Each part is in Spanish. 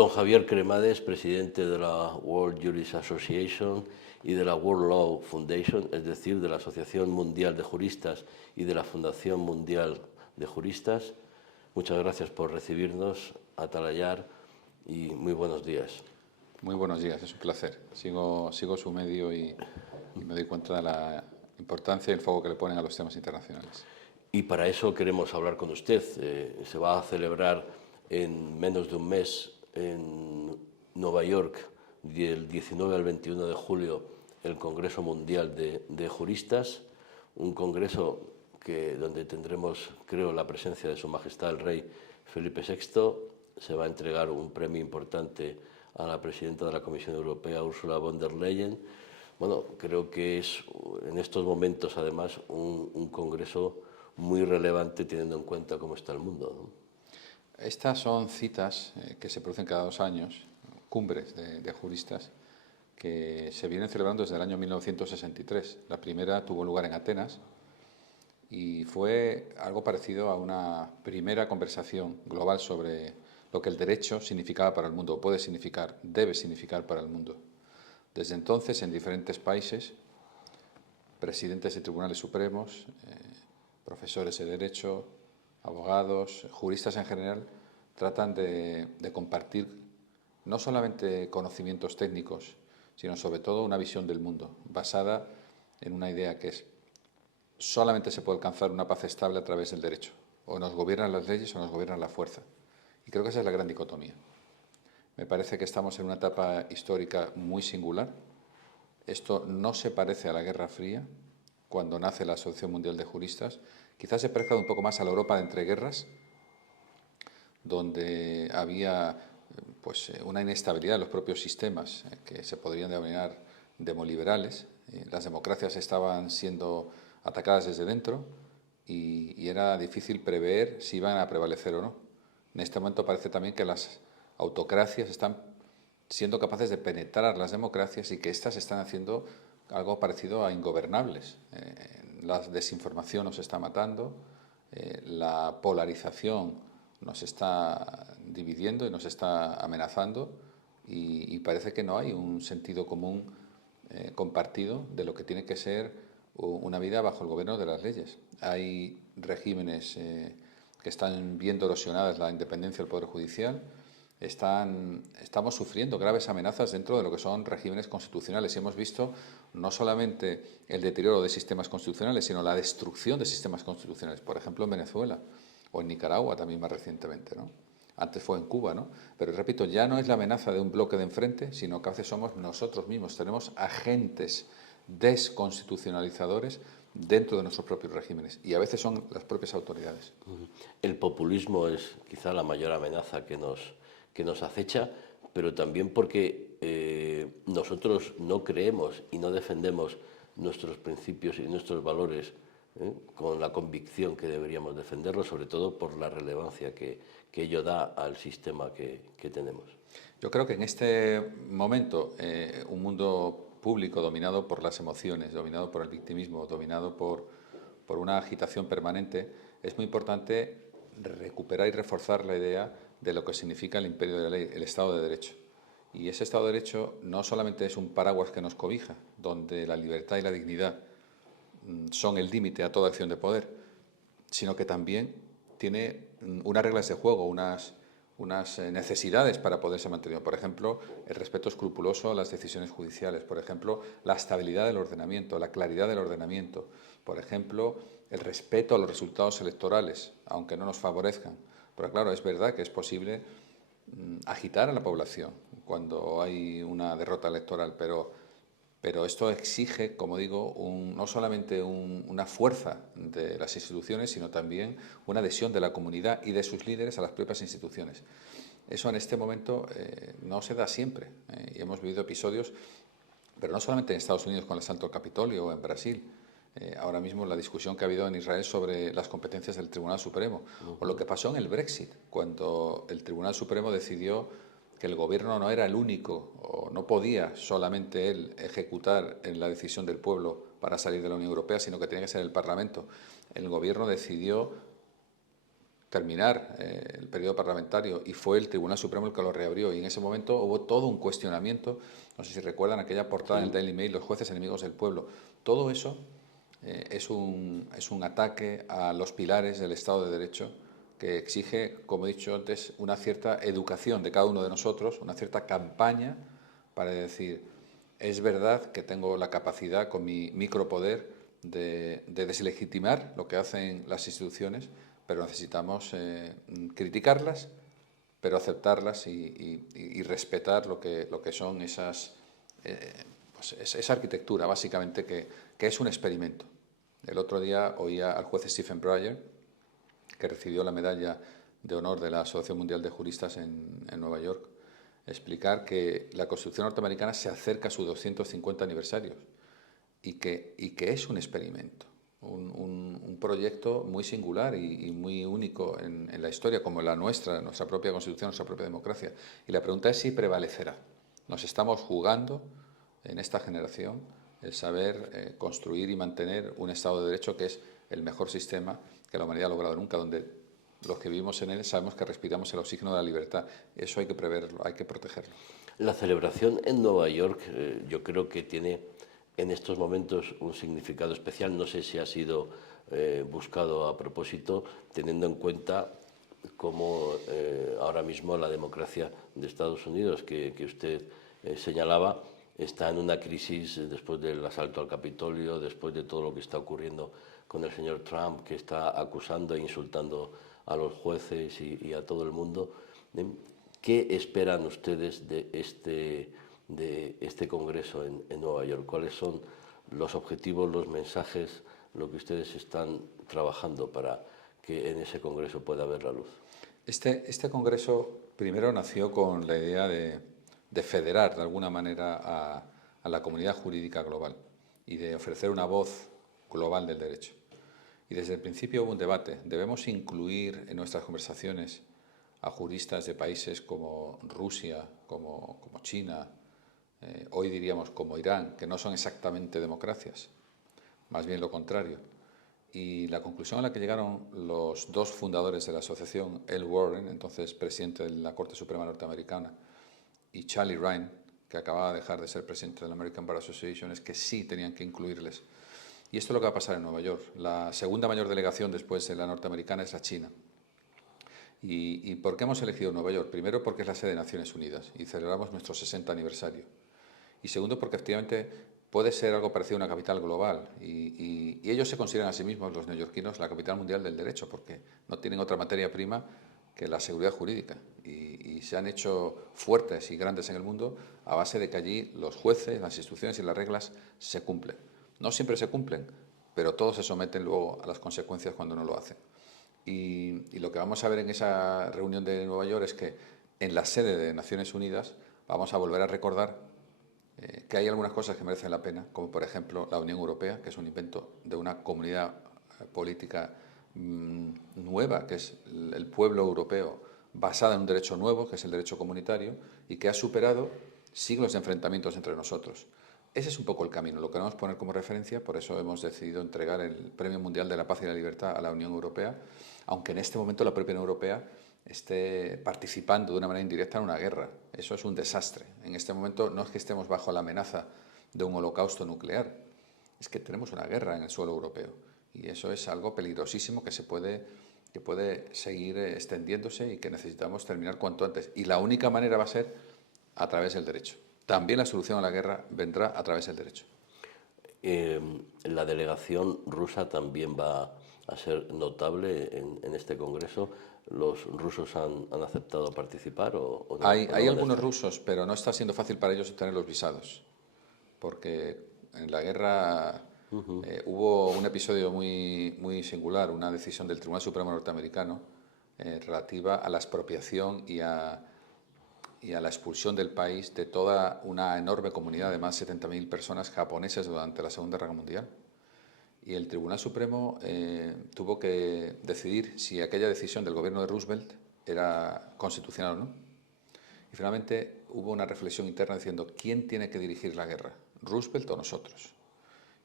Don Javier Cremades, presidente de la World Jurist Association y de la World Law Foundation, es decir, de la Asociación Mundial de Juristas y de la Fundación Mundial de Juristas. Muchas gracias por recibirnos, Atalayar, y muy buenos días. Muy buenos días, es un placer. Sigo su medio y me doy cuenta de la importancia y el foco que le ponen a los temas internacionales. Y para eso queremos hablar con usted. Se va a celebrar en menos de un mes en Nueva York, del 19 al 21 de julio, el Congreso Mundial de Juristas, un congreso donde tendremos, creo, la presencia de Su Majestad el Rey Felipe VI. Se va a entregar un premio importante a la presidenta de la Comisión Europea, Ursula von der Leyen. Bueno, creo que es en estos momentos, además, un congreso muy relevante teniendo en cuenta cómo está el mundo, ¿no? Estas son citas que se producen cada 2 años, cumbres de juristas, que se vienen celebrando desde el año 1963. La primera tuvo lugar en Atenas y fue algo parecido a una primera conversación global sobre lo que el derecho significaba para el mundo, o puede significar, debe significar para el mundo. Desde entonces, en diferentes países, presidentes de tribunales supremos, profesores de derecho, abogados, juristas en general, tratan de compartir no solamente conocimientos técnicos, sino sobre todo una visión del mundo, basada en una idea que es: solamente se puede alcanzar una paz estable a través del derecho. O nos gobiernan las leyes o nos gobiernan la fuerza. Y creo que esa es la gran dicotomía. Me parece que estamos en una etapa histórica muy singular. Esto no se parece a la Guerra Fría, cuando nace la Asociación Mundial de Juristas. Quizás se parezca un poco más a la Europa de entreguerras, donde había una inestabilidad en los propios sistemas que se podrían denominar demoliberales. Las democracias estaban siendo atacadas desde dentro y era difícil prever si iban a prevalecer o no. En este momento parece también que las autocracias están siendo capaces de penetrar las democracias y que éstas están haciendo algo parecido a ingobernables. La desinformación nos está matando, la polarización nos está dividiendo y nos está amenazando y parece que no hay un sentido común compartido de lo que tiene que ser una vida bajo el gobierno de las leyes. Hay regímenes que están viendo erosionadas la independencia del Poder Judicial. Estamos sufriendo graves amenazas dentro de lo que son regímenes constitucionales y hemos visto no solamente el deterioro de sistemas constitucionales, sino la destrucción de sistemas constitucionales, por ejemplo en Venezuela o en Nicaragua también más recientemente, ¿no? Antes fue en Cuba, ¿no? Pero repito, ya no es la amenaza de un bloque de enfrente, sino que a veces somos nosotros mismos, tenemos agentes desconstitucionalizadores dentro de nuestros propios regímenes y a veces son las propias autoridades. El populismo es quizá la mayor amenaza que nos acecha, pero también porque nosotros no creemos y no defendemos nuestros principios y nuestros valores con la convicción que deberíamos defenderlos, sobre todo por la relevancia que ello da al sistema que tenemos. Yo creo que en este momento un mundo público dominado por las emociones, dominado por el victimismo, dominado por una agitación permanente, es muy importante recuperar y reforzar la idea de lo que significa el imperio de la ley, el Estado de Derecho. Y ese Estado de Derecho no solamente es un paraguas que nos cobija, donde la libertad y la dignidad son el límite a toda acción de poder, sino que también tiene unas reglas de juego, unas necesidades para poderse mantener. Por ejemplo, el respeto escrupuloso a las decisiones judiciales. Por ejemplo, la estabilidad del ordenamiento, la claridad del ordenamiento. Por ejemplo, el respeto a los resultados electorales, aunque no nos favorezcan. Pero claro, es verdad que es posible agitar a la población cuando hay una derrota electoral, pero esto exige, como digo, no solamente una fuerza de las instituciones, sino también una adhesión de la comunidad y de sus líderes a las propias instituciones. Eso en este momento no se da siempre y hemos vivido episodios, pero no solamente en Estados Unidos con el asalto al Capitolio o en Brasil. Ahora mismo la discusión que ha habido en Israel sobre las competencias del Tribunal Supremo, o lo que pasó en el Brexit, cuando el Tribunal Supremo decidió que el gobierno no era el único, o no podía solamente él ejecutar en la decisión del pueblo para salir de la Unión Europea, sino que tenía que ser el Parlamento. El gobierno decidió terminar el periodo parlamentario y fue el Tribunal Supremo el que lo reabrió. Y en ese momento hubo todo un cuestionamiento, no sé si recuerdan aquella portada en el Daily Mail, los jueces enemigos del pueblo. Todo eso es un ataque a los pilares del Estado de Derecho que exige, como he dicho antes, una cierta educación de cada uno de nosotros, una cierta campaña para decir, es verdad que tengo la capacidad con mi micropoder de deslegitimar lo que hacen las instituciones, pero necesitamos criticarlas, pero aceptarlas y respetar lo que son esas, pues esa arquitectura, básicamente, que es un experimento. El otro día oía al juez Stephen Breyer, que recibió la medalla de honor de la Asociación Mundial de Juristas en Nueva York, explicar que la Constitución norteamericana se acerca a su 250 aniversario y que es un experimento, un proyecto muy singular y muy único en la historia, como la nuestra propia Constitución, nuestra propia democracia. Y la pregunta es si prevalecerá. Nos estamos jugando en esta generación el saber construir y mantener un Estado de Derecho que es el mejor sistema que la humanidad ha logrado nunca, donde los que vivimos en él sabemos que respiramos el oxígeno de la libertad. Eso hay que preverlo, hay que protegerlo. La celebración en Nueva York yo creo que tiene en estos momentos un significado especial. No sé si ha sido buscado a propósito, teniendo en cuenta cómo ahora mismo la democracia de Estados Unidos, que usted señalaba, está en una crisis después del asalto al Capitolio, después de todo lo que está ocurriendo con el señor Trump, que está acusando e insultando a los jueces y a todo el mundo. ¿Qué esperan ustedes de este Congreso en Nueva York? ¿Cuáles son los objetivos, los mensajes, lo que ustedes están trabajando para que en ese Congreso pueda ver la luz? Este Congreso primero nació con la idea de federar de alguna manera a la comunidad jurídica global y de ofrecer una voz global del derecho. Y desde el principio hubo un debate. ¿Debemos incluir en nuestras conversaciones a juristas de países como Rusia, como China, hoy diríamos como Irán, que no son exactamente democracias, más bien lo contrario? Y la conclusión a la que llegaron los dos fundadores de la asociación, El Warren, entonces presidente de la Corte Suprema norteamericana, y Charlie Ryan, que acababa de dejar de ser presidente de la American Bar Association, es que sí tenían que incluirles. Y esto es lo que va a pasar en Nueva York. La segunda mayor delegación después de la norteamericana es la China. ¿Y por qué hemos elegido Nueva York? Primero, porque es la sede de Naciones Unidas y celebramos nuestro 60 aniversario. Y segundo, porque efectivamente puede ser algo parecido a una capital global. Y ellos se consideran a sí mismos, los neoyorquinos, la capital mundial del derecho, porque no tienen otra materia prima que la seguridad jurídica. Y se han hecho fuertes y grandes en el mundo a base de que allí los jueces, las instituciones y las reglas se cumplen. No siempre se cumplen, pero todos se someten luego a las consecuencias cuando no lo hacen. Y lo que vamos a ver en esa reunión de Nueva York es que en la sede de Naciones Unidas vamos a volver a recordar que hay algunas cosas que merecen la pena, como por ejemplo la Unión Europea, que es un invento de una comunidad política nueva, que es el pueblo europeo, basada en un derecho nuevo, que es el derecho comunitario, y que ha superado siglos de enfrentamientos entre nosotros. Ese es un poco el camino, lo queremos poner como referencia, por eso hemos decidido entregar el Premio Mundial de la Paz y la Libertad a la Unión Europea, aunque en este momento la propia Unión Europea esté participando de una manera indirecta en una guerra. Eso es un desastre. En este momento no es que estemos bajo la amenaza de un holocausto nuclear, es que tenemos una guerra en el suelo europeo y eso es algo peligrosísimo que puede seguir extendiéndose y que necesitamos terminar cuanto antes. Y la única manera va a ser a través del derecho. También la solución a la guerra vendrá a través del derecho. La delegación rusa también va a ser notable en este Congreso. ¿Los rusos han aceptado participar o no? Hay algunos rusos, pero no está siendo fácil para ellos obtener los visados, porque en la guerra hubo un episodio muy singular, una decisión del Tribunal Supremo norteamericano relativa a la expropiación y a la expulsión del país de toda una enorme comunidad de más de 70.000 personas japonesas durante la Segunda Guerra Mundial. Y el Tribunal Supremo tuvo que decidir si aquella decisión del gobierno de Roosevelt era constitucional o no. Y finalmente hubo una reflexión interna diciendo ¿quién tiene que dirigir la guerra? ¿Roosevelt o nosotros?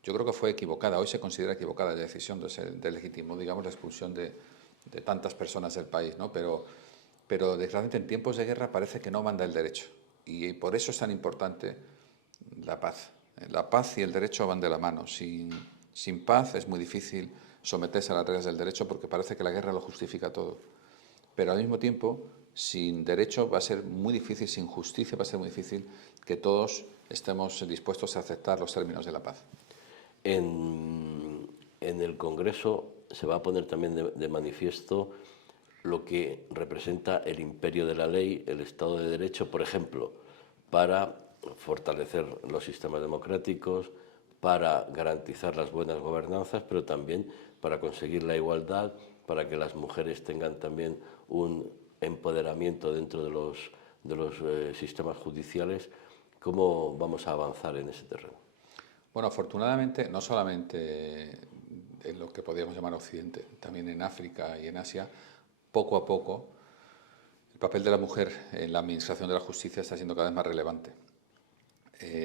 Yo creo que fue equivocada, hoy se considera equivocada la decisión de legítimo, digamos, la expulsión de de tantas personas del país, ¿no? Pero desgraciadamente en tiempos de guerra parece que no manda el derecho. Y por eso es tan importante la paz. La paz y el derecho van de la mano. Sin paz es muy difícil someterse a las reglas del derecho porque parece que la guerra lo justifica todo. Pero al mismo tiempo, sin derecho va a ser muy difícil, sin justicia va a ser muy difícil que todos estemos dispuestos a aceptar los términos de la paz. En el Congreso se va a poner también de manifiesto lo que representa el imperio de la ley, el Estado de Derecho, por ejemplo, para fortalecer los sistemas democráticos, para garantizar las buenas gobernanzas, pero también para conseguir la igualdad, para que las mujeres tengan también un empoderamiento dentro de los sistemas judiciales. ¿Cómo vamos a avanzar en ese terreno? Bueno, afortunadamente, no solamente en lo que podríamos llamar Occidente, también en África y en Asia, poco a poco, el papel de la mujer en la administración de la justicia está siendo cada vez más relevante.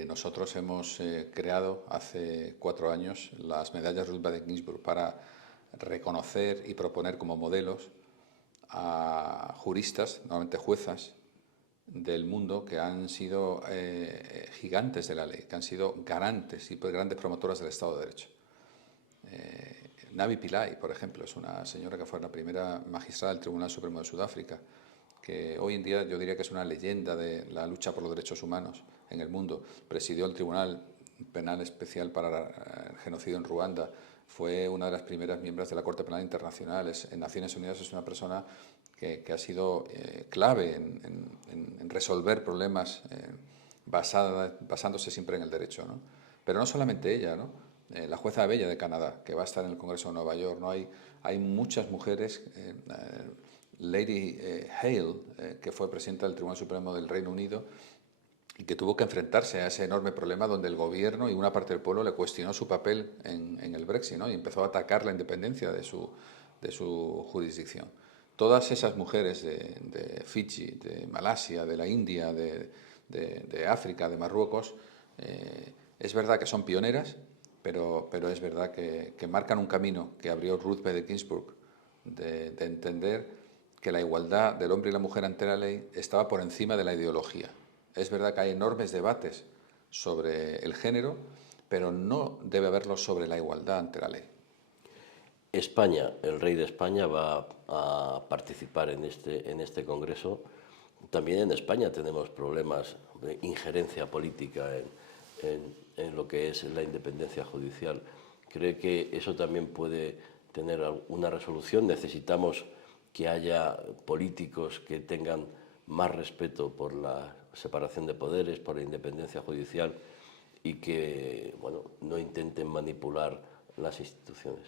Nosotros hemos creado hace 4 años las medallas Ruth Bader Ginsburg para reconocer y proponer como modelos a juristas, normalmente juezas, del mundo que han sido gigantes de la ley, que han sido garantes y grandes promotoras del Estado de Derecho. Navi Pillay, por ejemplo, es una señora que fue la primera magistrada del Tribunal Supremo de Sudáfrica, que hoy en día yo diría que es una leyenda de la lucha por los derechos humanos en el mundo. Presidió el Tribunal Penal Especial para el Genocidio en Ruanda, fue una de las primeras miembros de la Corte Penal Internacional. En Naciones Unidas es una persona que ha sido clave en resolver problemas basándose siempre en el derecho, ¿no? Pero no solamente ella, ¿no? La jueza Abella de Canadá, que va a estar en el Congreso de Nueva York, ¿no? Hay muchas mujeres. Lady Hale, que fue presidenta del Tribunal Supremo del Reino Unido y que tuvo que enfrentarse a ese enorme problema donde el gobierno y una parte del pueblo le cuestionó su papel en el Brexit, ¿no? Y empezó a atacar la independencia de su jurisdicción. Todas esas mujeres de Fiji, de Malasia, de la India, de África, de Marruecos, es verdad que son pioneras, pero es verdad que marcan un camino que abrió Ruth Bader Ginsburg de entender que la igualdad del hombre y la mujer ante la ley estaba por encima de la ideología. Es verdad que hay enormes debates sobre el género, pero no debe haberlos sobre la igualdad ante la ley. España, el rey de España va a participar en este congreso. También en España tenemos problemas de injerencia política en lo que es la independencia judicial. ¿Cree que eso también puede tener una resolución? Necesitamos que haya políticos que tengan más respeto por la separación de poderes, por la independencia judicial y que, bueno, no intenten manipular las instituciones.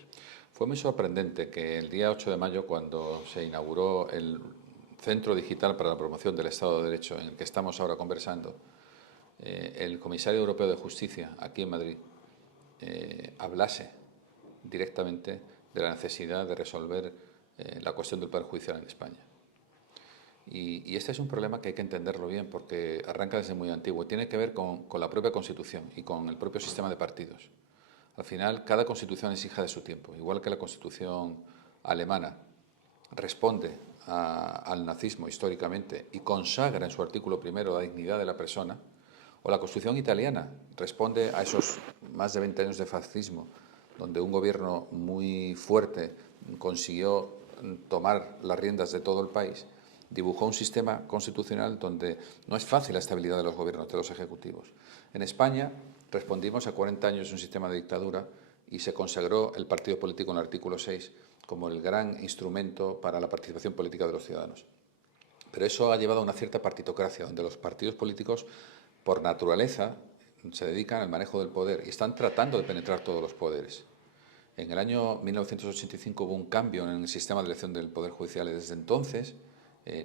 Fue muy sorprendente que el día 8 de mayo, cuando se inauguró el Centro Digital para la Promoción del Estado de Derecho, en el que estamos ahora conversando, el Comisario Europeo de Justicia, aquí en Madrid, hablase directamente de la necesidad de resolver la cuestión del Poder Judicial en España. Y este es un problema que hay que entenderlo bien porque arranca desde muy antiguo. Tiene que ver con la propia Constitución y con el propio sistema de partidos. Al final, cada Constitución es hija de su tiempo. Igual que la Constitución alemana responde al nazismo históricamente y consagra en su artículo primero la dignidad de la persona, o la Constitución italiana responde a esos más de 20 años de fascismo, donde un gobierno muy fuerte consiguió tomar las riendas de todo el país, dibujó un sistema constitucional donde no es fácil la estabilidad de los gobiernos, de los ejecutivos. En España respondimos a 40 años de un sistema de dictadura y se consagró el partido político en el artículo 6 como el gran instrumento para la participación política de los ciudadanos. Pero eso ha llevado a una cierta partitocracia, donde los partidos políticos, por naturaleza, se dedican al manejo del poder y están tratando de penetrar todos los poderes. En el año 1985 hubo un cambio en el sistema de elección del Poder Judicial y desde entonces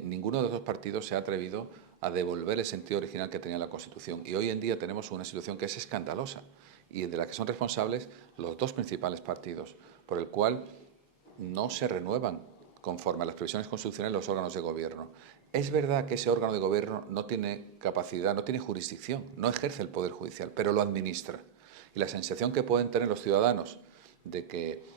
ninguno de los dos partidos se ha atrevido a devolver el sentido original que tenía la Constitución. Y hoy en día tenemos una situación que es escandalosa y de la que son responsables los dos principales partidos, por el cual no se renuevan conforme a las previsiones constitucionales los órganos de gobierno. Es verdad que ese órgano de gobierno no tiene capacidad, no tiene jurisdicción, no ejerce el Poder Judicial, pero lo administra. Y la sensación que pueden tener los ciudadanos de que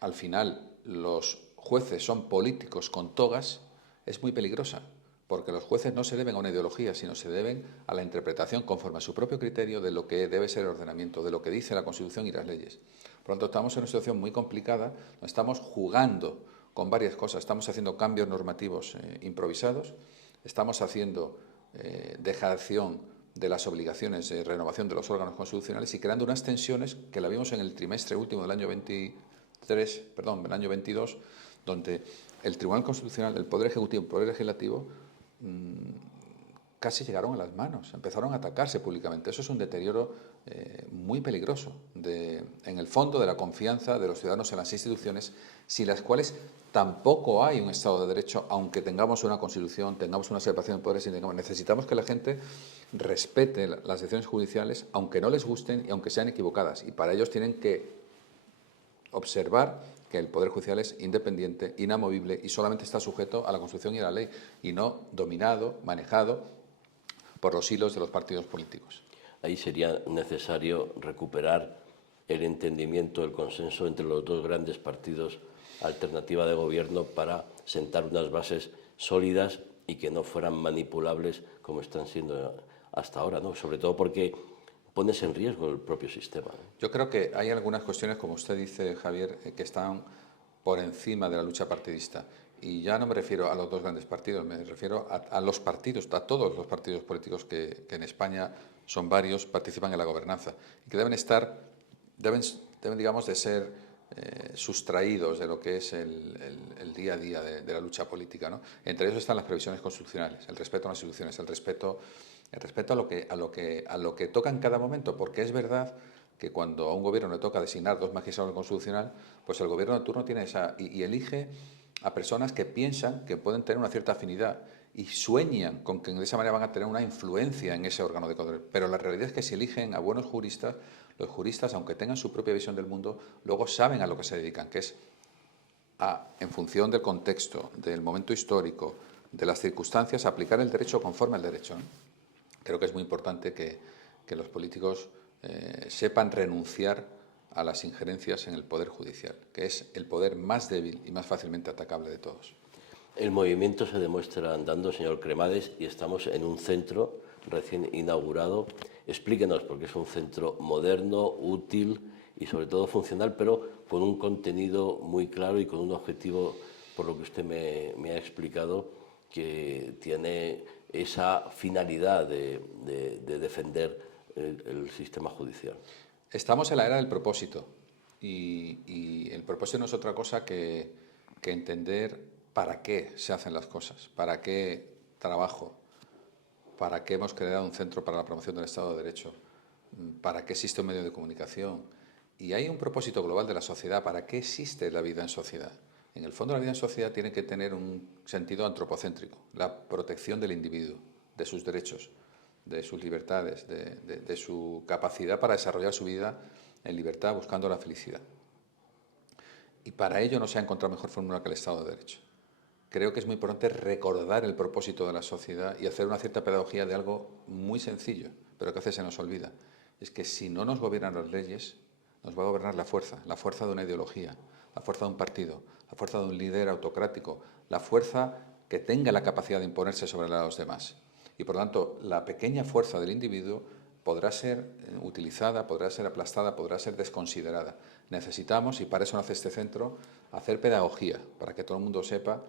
al final los jueces son políticos con togas es muy peligrosa, porque los jueces no se deben a una ideología, sino se deben a la interpretación conforme a su propio criterio de lo que debe ser el ordenamiento, de lo que dice la Constitución y las leyes. Por lo tanto, estamos en una situación muy complicada, estamos jugando con varias cosas, estamos haciendo cambios normativos improvisados, estamos haciendo dejación de las obligaciones de renovación de los órganos constitucionales y creando unas tensiones que la vimos en el trimestre último del año 22, donde el Tribunal Constitucional, el Poder Ejecutivo y el Poder Legislativo casi llegaron a las manos, empezaron a atacarse públicamente. Eso es un deterioro muy peligroso en el fondo de la confianza de los ciudadanos en las instituciones, sin las cuales tampoco hay un Estado de Derecho, aunque tengamos una Constitución, tengamos una separación de poderes, necesitamos que la gente respete las decisiones judiciales, aunque no les gusten y aunque sean equivocadas. Y para ellos tienen que observar que el Poder Judicial es independiente, inamovible y solamente está sujeto a la Constitución y a la ley, y no dominado, manejado por los hilos de los partidos políticos. Ahí sería necesario recuperar el entendimiento, el consenso entre los dos grandes partidos alternativa de gobierno para sentar unas bases sólidas y que no fueran manipulables como están siendo hasta ahora, ¿no? Sobre todo porque pones en riesgo el propio sistema, ¿no? Yo creo que hay algunas cuestiones, como usted dice, Javier, que están por encima de la lucha partidista. Y ya no me refiero a los dos grandes partidos, me refiero a los partidos, a todos los partidos políticos que en España son varios, participan en la gobernanza y que deben digamos, de ser sustraídos de lo que es el día a día de la lucha política, ¿no? Entre ellos están las previsiones constitucionales, el respeto a las instituciones, el respeto a lo que toca en cada momento, porque es verdad que cuando a un gobierno le toca designar dos magistrados del Constitucional, pues el gobierno de turno tiene y elige a personas que piensan que pueden tener una cierta afinidad y sueñan con que de esa manera van a tener una influencia en ese órgano de control. Pero la realidad es que si eligen a buenos juristas, los juristas, aunque tengan su propia visión del mundo, luego saben a lo que se dedican, que es en función del contexto, del momento histórico, de las circunstancias, aplicar el derecho conforme al derecho, ¿no? Creo que es muy importante que los políticos sepan renunciar a las injerencias en el Poder Judicial, que es el poder más débil y más fácilmente atacable de todos. El movimiento se demuestra andando, señor Cremades, y estamos en un centro recién inaugurado. Explíquenos, porque es un centro moderno, útil y sobre todo funcional, pero con un contenido muy claro y con un objetivo, por lo que usted me ha explicado, que tiene esa finalidad de defender el sistema judicial. Estamos en la era del propósito y el propósito no es otra cosa que entender para qué se hacen las cosas, para qué trabajo, para qué hemos creado un centro para la promoción del Estado de Derecho, para qué existe un medio de comunicación. Y hay un propósito global de la sociedad, para qué existe la vida en sociedad. En el fondo, la vida en sociedad tiene que tener un sentido antropocéntrico, la protección del individuo, de sus derechos, de sus libertades, de su capacidad para desarrollar su vida en libertad buscando la felicidad. Y para ello no se ha encontrado mejor fórmula que el Estado de Derecho. Creo que es muy importante recordar el propósito de la sociedad y hacer una cierta pedagogía de algo muy sencillo, pero que a veces se nos olvida. Es que si no nos gobiernan las leyes, nos va a gobernar la fuerza de una ideología, la fuerza de un partido, la fuerza de un líder autocrático, la fuerza que tenga la capacidad de imponerse sobre los demás. Y por lo tanto, la pequeña fuerza del individuo podrá ser utilizada, podrá ser aplastada, podrá ser desconsiderada. Necesitamos, y para eso nace este centro, hacer pedagogía, para que todo el mundo sepa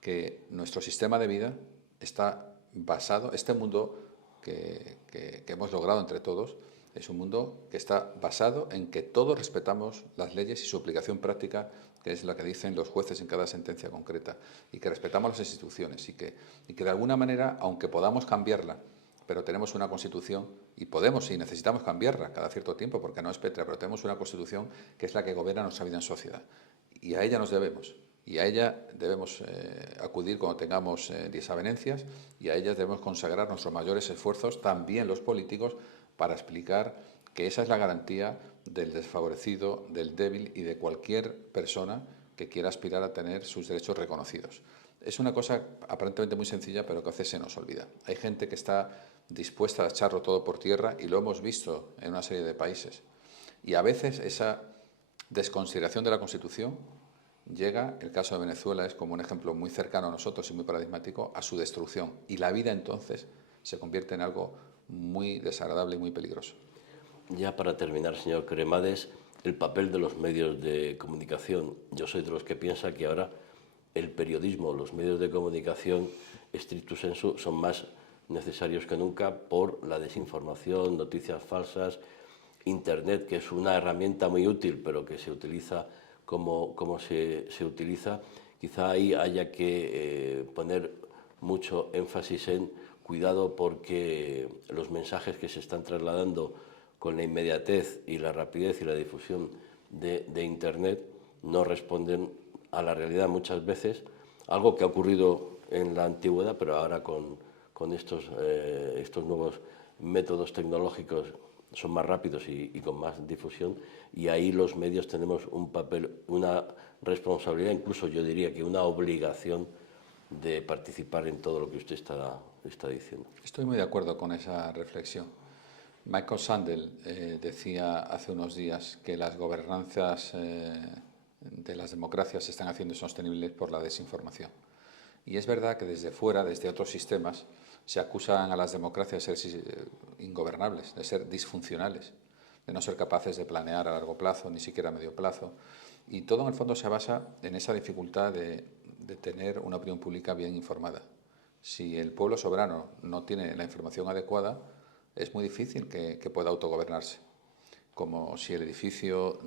que nuestro sistema de vida está basado, este mundo que hemos logrado entre todos, es un mundo que está basado en que todos respetamos las leyes y su aplicación práctica, que es la que dicen los jueces en cada sentencia concreta, y que respetamos las instituciones y que de alguna manera, aunque podamos cambiarla, pero tenemos una Constitución y podemos y necesitamos cambiarla cada cierto tiempo porque no es pétrea, pero tenemos una Constitución que es la que gobierna nuestra vida en sociedad y a ella nos debemos. Y a ella debemos acudir cuando tengamos desavenencias y a ella debemos consagrar nuestros mayores esfuerzos, también los políticos, para explicar que esa es la garantía del desfavorecido, del débil y de cualquier persona que quiera aspirar a tener sus derechos reconocidos. Es una cosa aparentemente muy sencilla, pero que a veces se nos olvida. Hay gente que está dispuesta a echarlo todo por tierra y lo hemos visto en una serie de países. Y a veces esa desconsideración de la Constitución llega, el caso de Venezuela es como un ejemplo muy cercano a nosotros y muy paradigmático, a su destrucción. Y la vida entonces se convierte en algo muy desagradable y muy peligroso. Ya para terminar, señor Cremades, el papel de los medios de comunicación. Yo soy de los que piensa que ahora el periodismo, los medios de comunicación, stricto sensu, son más necesarios que nunca por la desinformación, noticias falsas, Internet, que es una herramienta muy útil, pero que se utiliza como se utiliza. Quizá ahí haya que poner mucho énfasis en cuidado, porque los mensajes que se están trasladando con la inmediatez y la rapidez y la difusión de Internet no responden a la realidad muchas veces, algo que ha ocurrido en la antigüedad, pero ahora con estos nuevos métodos tecnológicos son más rápidos y con más difusión, y ahí los medios tenemos un papel, una responsabilidad, incluso yo diría que una obligación de participar en todo lo que usted está diciendo. Estoy muy de acuerdo con esa reflexión. Michael Sandel decía hace unos días que las gobernanzas de las democracias se están haciendo insostenibles por la desinformación. Y es verdad que desde fuera, desde otros sistemas, se acusan a las democracias de ser ingobernables, de ser disfuncionales, de no ser capaces de planear a largo plazo, ni siquiera a medio plazo. Y todo en el fondo se basa en esa dificultad de tener una opinión pública bien informada. Si el pueblo soberano no tiene la información adecuada, es muy difícil que pueda autogobernarse. Como si el edificio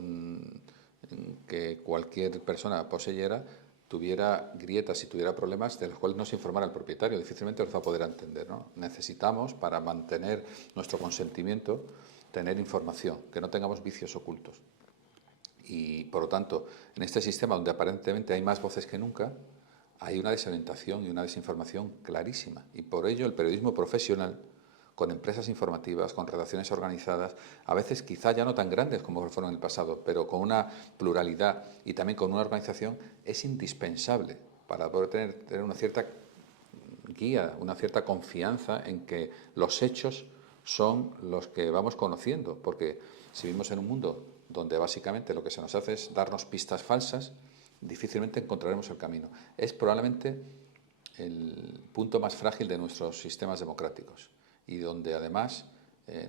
que cualquier persona poseyera tuviera grietas y tuviera problemas de los cuales no se informara el propietario, difícilmente los va a poder entender, ¿no? Necesitamos, para mantener nuestro consentimiento, tener información, que no tengamos vicios ocultos. Y, por lo tanto, en este sistema donde aparentemente hay más voces que nunca, hay una desorientación y una desinformación clarísima. Y por ello el periodismo profesional, con empresas informativas, con redacciones organizadas, a veces quizá ya no tan grandes como fueron en el pasado, pero con una pluralidad y también con una organización, es indispensable para poder tener una cierta guía, una cierta confianza en que los hechos son los que vamos conociendo, porque si vivimos en un mundo donde básicamente lo que se nos hace es darnos pistas falsas, difícilmente encontraremos el camino. Es probablemente el punto más frágil de nuestros sistemas democráticos y donde además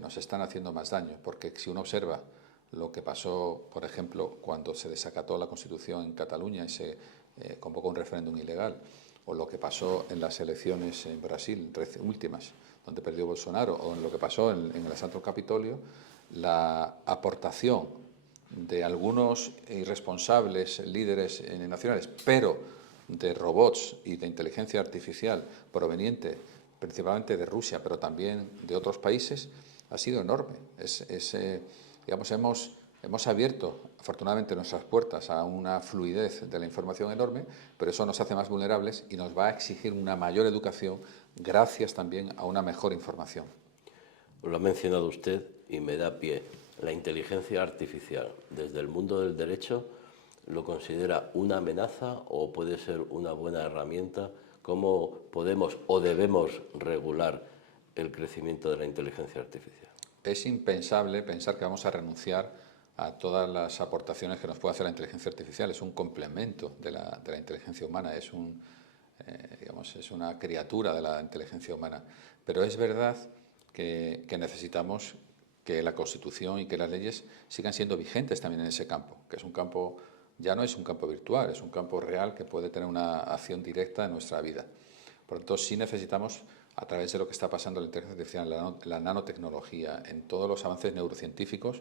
nos están haciendo más daño, porque si uno observa lo que pasó, por ejemplo, cuando se desacató la Constitución en Cataluña y se convocó un referéndum ilegal, o lo que pasó en las elecciones en Brasil últimas, donde perdió Bolsonaro, o en lo que pasó en el Asalto al Capitolio, la aportación de algunos irresponsables líderes nacionales, pero de robots y de inteligencia artificial proveniente principalmente de Rusia, pero también de otros países, ha sido enorme. Digamos, hemos abierto, afortunadamente, nuestras puertas a una fluidez de la información enorme, pero eso nos hace más vulnerables y nos va a exigir una mayor educación gracias también a una mejor información. Lo ha mencionado usted y me da pie. La inteligencia artificial, desde el mundo del derecho, ¿lo considera una amenaza o puede ser una buena herramienta? ¿Cómo podemos o debemos regular el crecimiento de la inteligencia artificial? Es impensable pensar que vamos a renunciar a todas las aportaciones que nos puede hacer la inteligencia artificial. Es un complemento de la inteligencia humana, es una criatura de la inteligencia humana. Pero es verdad que necesitamos que la Constitución y que las leyes sigan siendo vigentes también en ese campo, que es un campo, ya no es un campo virtual, es un campo real que puede tener una acción directa en nuestra vida. Por lo tanto, sí necesitamos, a través de lo que está pasando en la inteligencia artificial, la nanotecnología, en todos los avances neurocientíficos,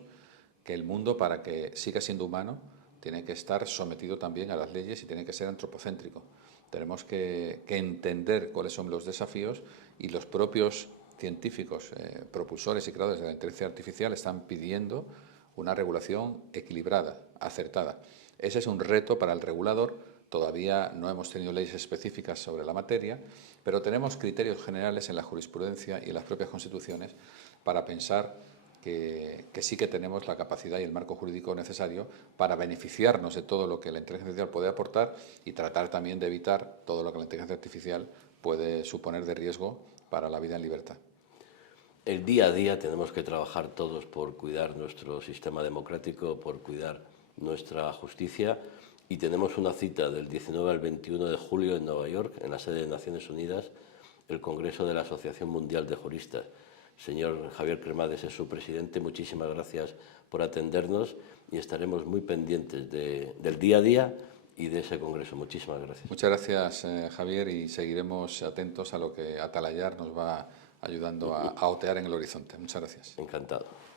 que el mundo, para que siga siendo humano, tiene que estar sometido también a las leyes y tiene que ser antropocéntrico. Tenemos que entender cuáles son los desafíos, y los propios científicos, propulsores y creadores de la inteligencia artificial están pidiendo una regulación equilibrada, acertada. Ese es un reto para el regulador. Todavía no hemos tenido leyes específicas sobre la materia, pero tenemos criterios generales en la jurisprudencia y en las propias constituciones para pensar que sí que tenemos la capacidad y el marco jurídico necesario para beneficiarnos de todo lo que la inteligencia artificial puede aportar y tratar también de evitar todo lo que la inteligencia artificial puede suponer de riesgo para la vida en libertad. El día a día tenemos que trabajar todos por cuidar nuestro sistema democrático, por cuidar nuestra justicia, y tenemos una cita del 19 al 21 de julio en Nueva York, en la sede de Naciones Unidas, el Congreso de la Asociación Mundial de Juristas. Señor Javier Cremades es su presidente, muchísimas gracias por atendernos y estaremos muy pendientes del día a día y de ese congreso. Muchísimas gracias. Muchas gracias, Javier, y seguiremos atentos a lo que Atalayar nos va ayudando a otear en el horizonte. Muchas gracias. Encantado.